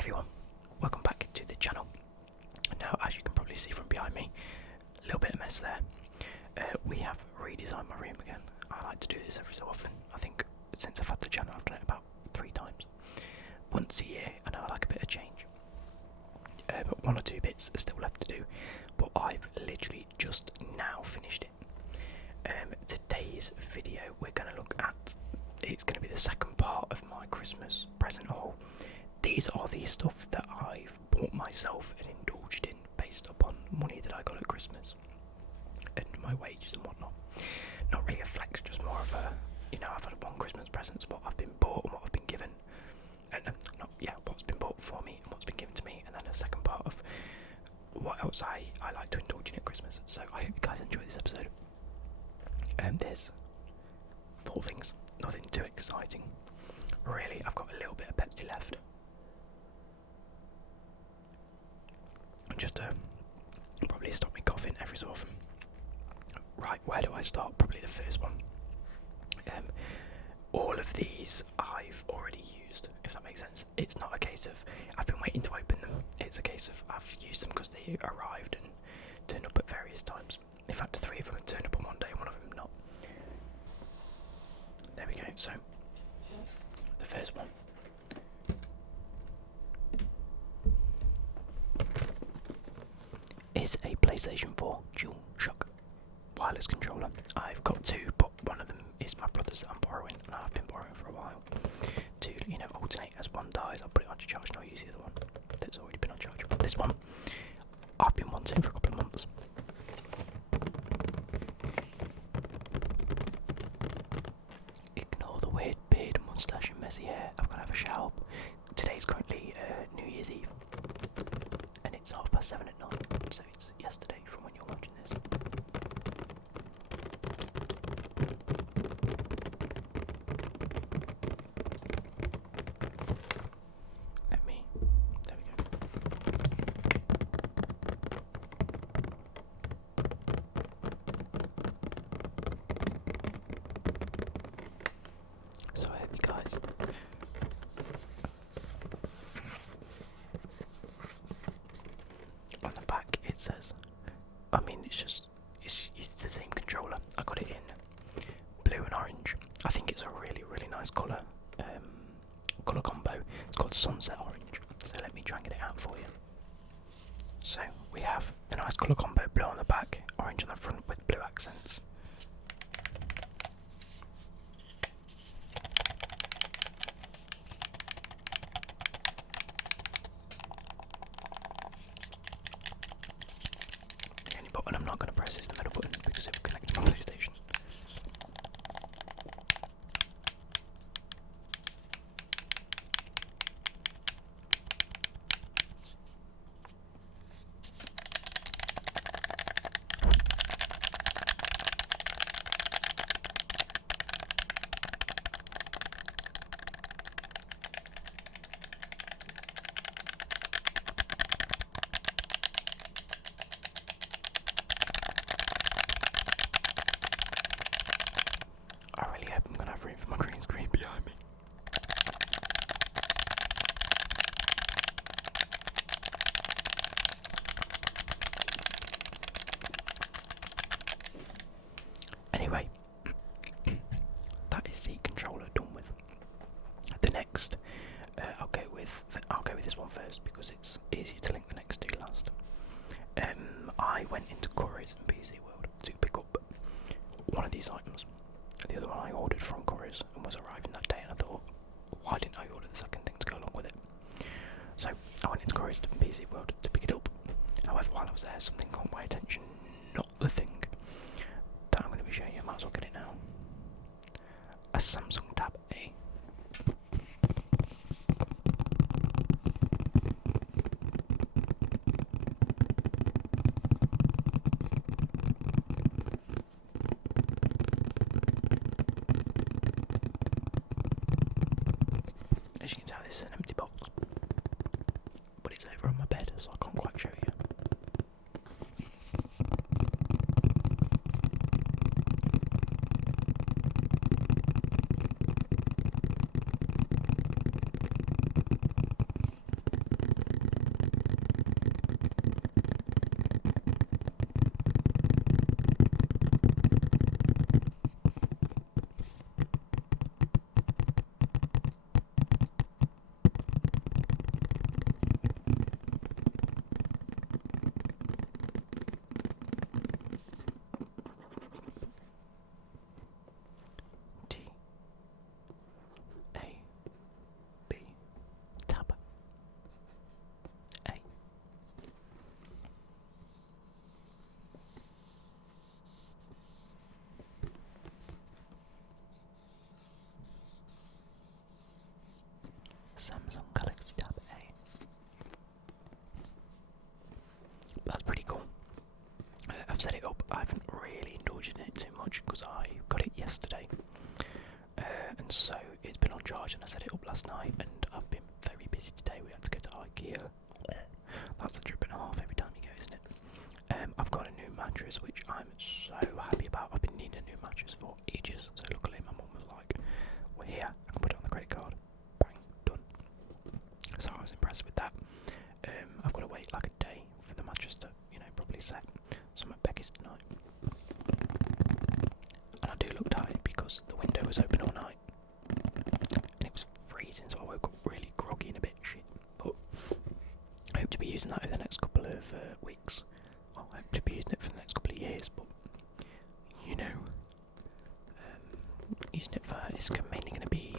everyone, welcome back to the channel. Now, as you can probably see from behind me, a little bit of mess there. We have redesigned my room again. I like to do this every so often. I think since I've had the channel I've done it about 3 times. Once a year, I know I like a bit of change. But 1 or 2 bits are still left to do, but I've literally just now finished it. Today's video we're going to look at, it's going to be the second part of my Christmas present haul. These are the stuff that I've bought myself and indulged in based upon money that I got at Christmas and my wages and whatnot. Not really a flex, just more of a, I've had 1 Christmas present, what I've been bought and what I've been given, and what's been bought for me and what's been given to me, and then a second part of what else I like to indulge in at Christmas. So I hope you guys enjoy this episode. There's 4 things, nothing too exciting. Really, I've got a little bit of Pepsi left. Just to probably stop me coughing every so often. Right, where do I start? Probably the first one. All of these I've already used, if that makes sense. It's not a case of I've been waiting to open them. It's a case of I've used them because they arrived and turned up at various times. In fact, 3 of them had turned up on one day and 1 of them not. There we go. So, the first one. Is a PlayStation 4 DualShock wireless controller. I've got 2, but one of them is my brother's that I'm borrowing, and I've been borrowing for a while. To, alternate as one dies, I'll put it onto charge and I'll use the other one that's already been on charge. But this one, I've been wanting for a couple of months. Ignore the weird beard, moustache and messy hair. I've got to have a shower. Today's currently New Year's Eve, and it's 7:30 at night, so it's yesterday from when you're watching this. There we go. So I hope you guys on the back it says, it's the same controller. I got it in blue and orange. I think it's a really, really nice colour combo. It's got sunset orange. So let me try and get it out for you. So we have the nice colour combo, blue on the back, orange on the front with blue accents. The only button I'm not going to press is the middle button because it will connect to my PlayStation. I really hope I'm going to have room for my green screen behind me. Anyway, that is the controller done with. The next, I'll go with this one first because it's easier to link the next 2 last. I went into Couriers and PC World to pick up one of these items. The other one I ordered from Couriers and was arriving that day, and I thought, why didn't I order the second thing to go along with it? So I went into Couriers to PC World to pick it up. However, while I was there, something caught my attention. Not the thing that I'm going to be showing you. I might as well get it now. A Samsung Tab A. As you can tell, this is an empty box, but it's over on my bed, so I can't quite show you. Samsung Galaxy Tab A. That's pretty cool. I've set it up. I haven't really indulged in it too much because I got it yesterday, and so it's been on charge. And I set it up last night, and I've been very busy today. We had to go to IKEA. That's a trip and a half every time you go, isn't it? I've got a new mattress, which I'm so happy about. I've been needing a new mattress for ages. So luckily, my mum was like, "We're here. I can put it on the credit card." Bang, done. So I was impressed with that. I've got to wait like a day for the mattress to, probably set. So I'm at Becky's tonight, and I do look tired because the window was open all night, and it was freezing. So I woke up really groggy and a bit shit. But I hope to be using that over the next couple of weeks. Well, I hope to be using it for the next couple of years. But using it for it's mainly going to be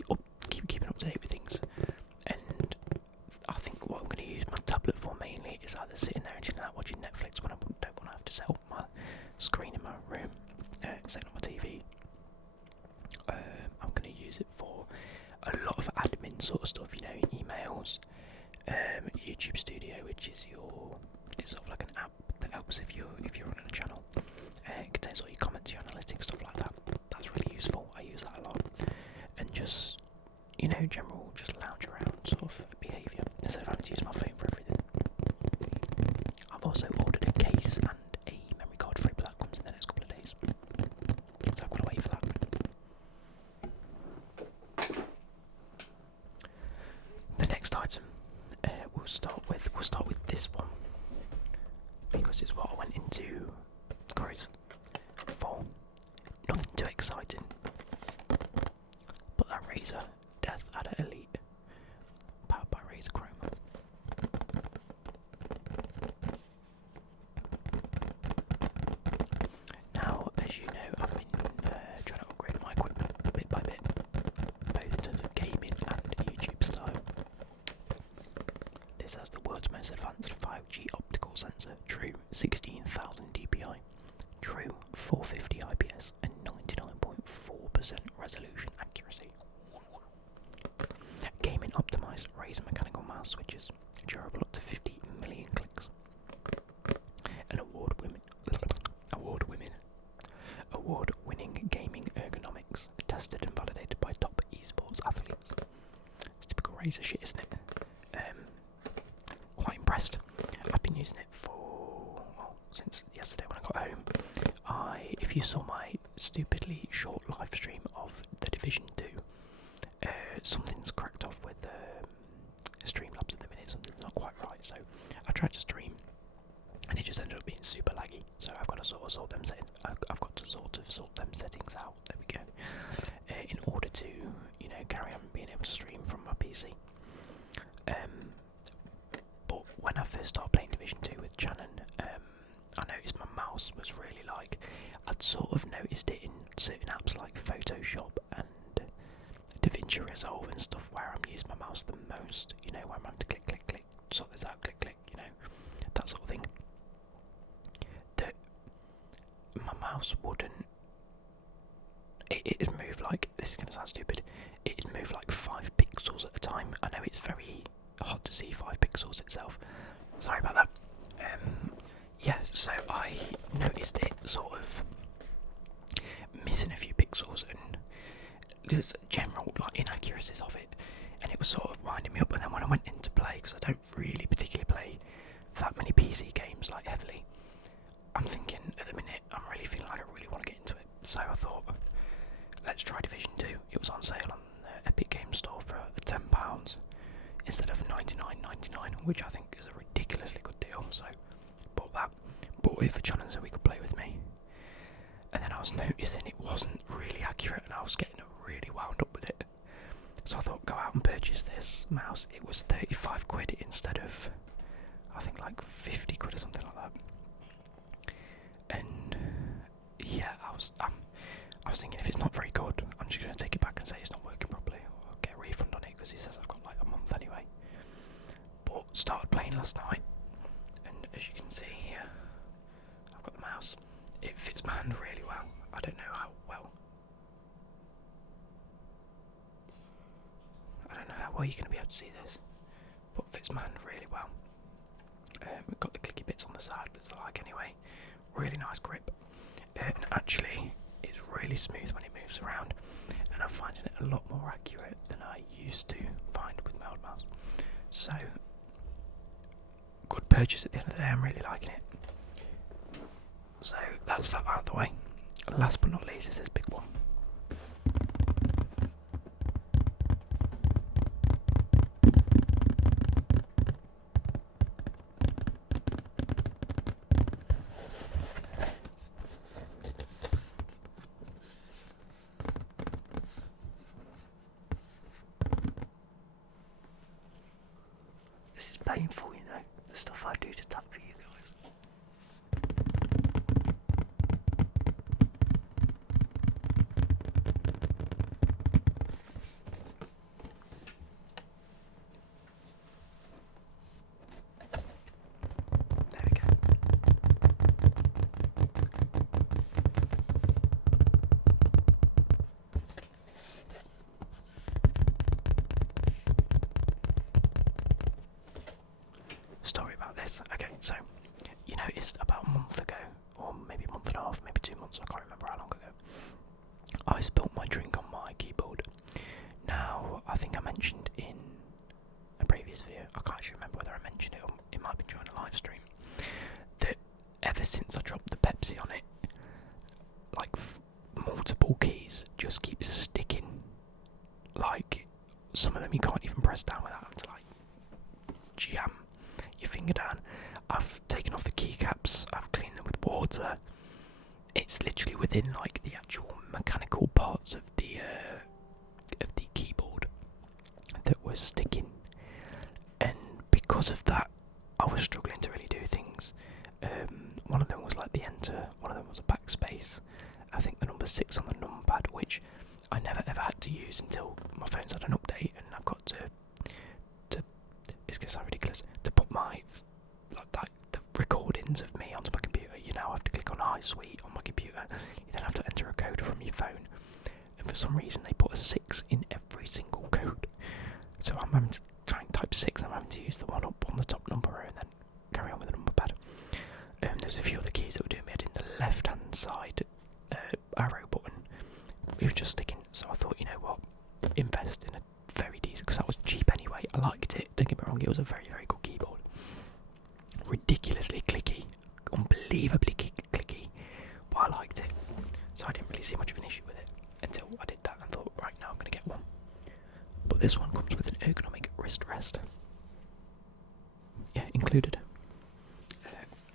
keeping up to date with things. And I think what I'm going to use my tablet for mainly is either sitting there and chilling out watching Netflix when I don't want to have to set up my screen in my room, setting up my TV. I'm going to use it for a lot of admin sort of stuff, emails, YouTube Studio, which is it's sort of like an app that helps if you're running a channel. It contains all your comments, your analytics, stuff like that. That's really useful. I use that a lot. And just general just lounge around sort of behaviour instead of having to use my phone for everything. I've also ordered a case and a memory card for it, but that comes in the next couple of days. So I've got to wait for that. The next item we'll start with this one because it's what I went into Corey's for. Nothing too exciting, but that Razer Death Adder Elite, powered by Razer Chroma. Now, as you know, I've been trying to upgrade my equipment bit by bit, both in terms of gaming and YouTube style. This has the world's most advanced 5G optical sensor, true 16,000 dpi, true 450 IPS, and 99.4% resolution accuracy. Gaming optimized Razer mechanical mouse switches, durable up to 50 million clicks. An award-winning gaming ergonomics, tested and validated by top esports athletes. It's typical Razer shit, isn't it? Quite impressed. I've been using it since yesterday when I got home. If you saw my stupidly short live stream of The Division 2, something's cracked off with Streamlabs at the minute. Something's not quite right. So I tried to stream, and it just ended up being super laggy. So I've got to sort them settings. I've got to sort them settings out. There we go. In order to carry on being able to stream from my PC. But when I first started playing Division 2 with Shannon, I noticed my mouse was really I'd sort of noticed it in certain apps like Photoshop and DaVinci Resolve and stuff where I'm using my mouse the most, where I'm having to click, click, click, sort this out, click, click, that sort of thing. That my mouse wouldn't, it'd move this is going to sound stupid, it'd move 5 pixels at a time. I know it's very hard to see 5 pixels itself, sorry about that. So I noticed it sort of missing a few pixels and just general inaccuracies of it, and it was sort of winding me up. And then when I went into play, because I don't really particularly play that many PC games heavily, I'm thinking at the minute I'm really feeling like I really want to get into it. So I thought, let's try Division 2. It was on sale on the Epic Games Store for £10 instead of $99.99, which I think is a ridiculously good deal. So bought it for John so we could play with me. And then I was noticing it wasn't really accurate, and I was getting really wound up with it. So I thought, go out and purchase this mouse. It was 35 quid instead of, I think, 50 quid or something like that. And yeah, I was thinking, if it's not very good, I'm just going to take it back and say it's not working properly. I'll get a refund on it because he says I've got a month anyway. But started playing last night, and as you can see here, I've got the mouse. It fits my hand really well. I don't know how well you're going to be able to see this, but fits my hand really well. We've got the clicky bits on the side, but it's like anyway. Really nice grip, and actually it's really smooth when it moves around, and I'm finding it a lot more accurate than I used to find with my old mouse. So, good purchase at the end of the day. I'm really liking it. So that's that out of the way. Last but not least is this big one. This is painful, you know, the stuff I do to tap for you guys. There we go. Story about this. Okay, so you noticed about a month ago, or maybe a month and a half, maybe 2 months, I can't remember how long ago, I spilled my drink on my keyboard. Now, I think I mentioned in a previous video, I can't actually remember whether I mentioned it or it might have been during a live stream, that ever since I dropped the Pepsi on it, like multiple keys just keep sticking. Like, some of them you can't even press down without having to like jam your finger down. I've taken off the keycaps, I've cleaned them with water. It's literally within like the actual mechanical parts of the keyboard that was sticking, and because of that I was struggling to really do things. One of them was like the enter, one of them was a backspace. I think the number 6 on the numpad, which I never ever had to use until my phone's had an update, and I've got to it's going to sound ridiculous, to put my the recordings of me onto my computer. You now have to click on iSuite on my computer, you then have to enter a code from your phone, and for some reason they put a 6 in every single code, so I'm having to try and type 6, I'm having to use the one up on the top number and then carry on with the number pad. There's a few other keys that were doing me. I did the left hand side arrow button, it was just sticking, so I thought, you know what, invest in a very decent, because that was cheap anyway. I liked it, don't get me wrong, it was a very, very good keyboard. Ridiculously clicky, unbelievably clicky, but I liked it, so I didn't really see much of an issue with it until I did that and thought, right, now I'm going to get one. But this one comes with an ergonomic wrist rest. Yeah, included.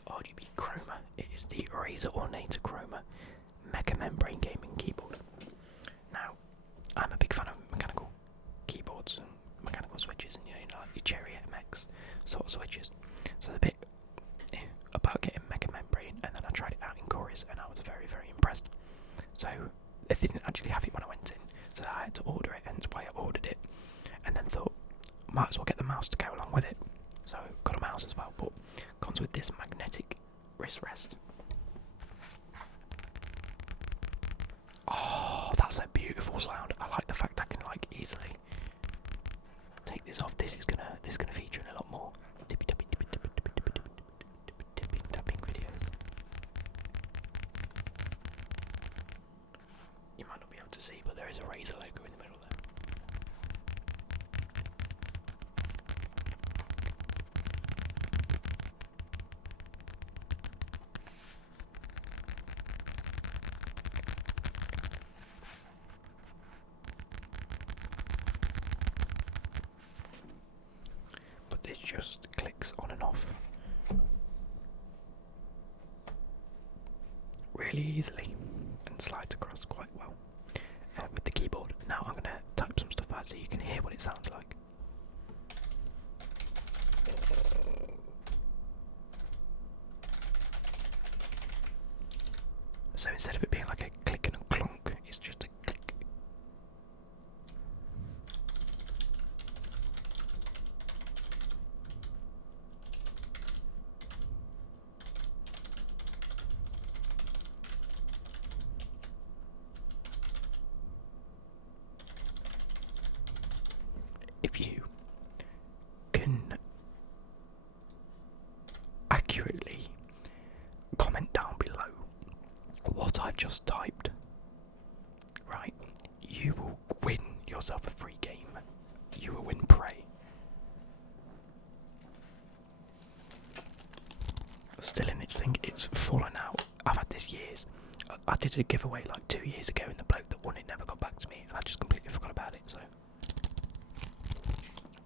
RGB Chroma. It is the Razer Ornata Chroma Mecha Membrane Gaming Keyboard. Now, I'm a big fan of mechanical keyboards and mechanical switches, and you know, like your Cherry MX sort of switches. So the bit about getting Mecha Membrane, and then I tried it out in Chorus, and I was very, very impressed. So they didn't actually have it when I went in, so I had to order it, hence why I ordered it. And then thought, might as well get the mouse to go along with it. So got a mouse as well, but comes with this magnetic wrist rest. Oh, that's a beautiful sound. I like the fact I can like easily take this off. This is gonna feature in a lot more tippy tapping videos. You might not be able to see, but there is a Razer logo in the middle there. But this just clicks on and off really easily and slides across quite well with the keyboard. Now I'm going to type some stuff out so you can hear what it sounds like. So instead of it being like a click and a clunk, it's just a click. If you just typed, right, you will win yourself a free game. You will win Prey. Still in its thing, it's fallen out. I've had this years. I did a giveaway like 2 years ago, and the bloke that won it never got back to me, and I just completely forgot about it. So,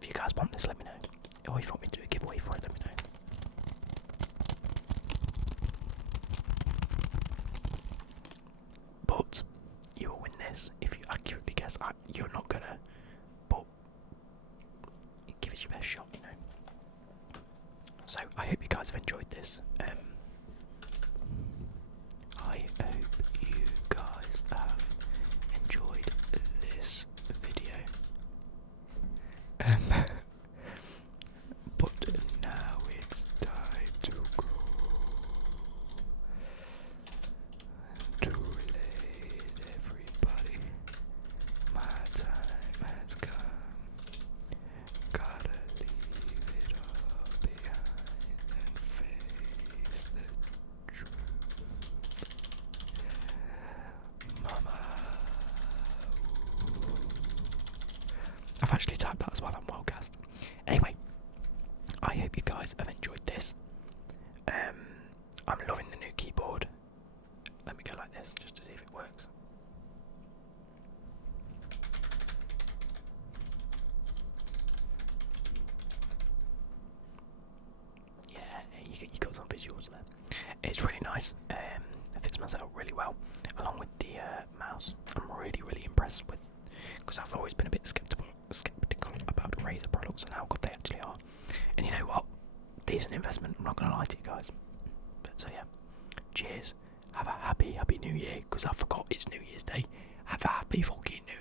if you guys want this, let me know. Or if you want me to do a giveaway for it, let me know. But you will win this if you accurately guess. You're not gonna, but give it your best shot, you know. So I hope you guys have enjoyed this. I hope you guys have enjoyed this video. But now it's time to go. Too late, everybody. My time has come. Gotta leave it all behind and face the truth. Mama. I've actually typed that as well, I'm well cast. Anyway, I hope you guys have enjoyed this. I'm loving the new keyboard. Let me go like this just to see if it works. Yeah, you got some visuals there. It's really nice. It fits myself really well, along with the mouse. I'm really impressed with, because I've always been a bit skeptical about Razer products and how good they actually are. And you know what? Decent investment. I'm not gonna lie to you guys. But so yeah, cheers. Have a happy New Year, because I forgot it's New Year's Day. Have a happy fucking New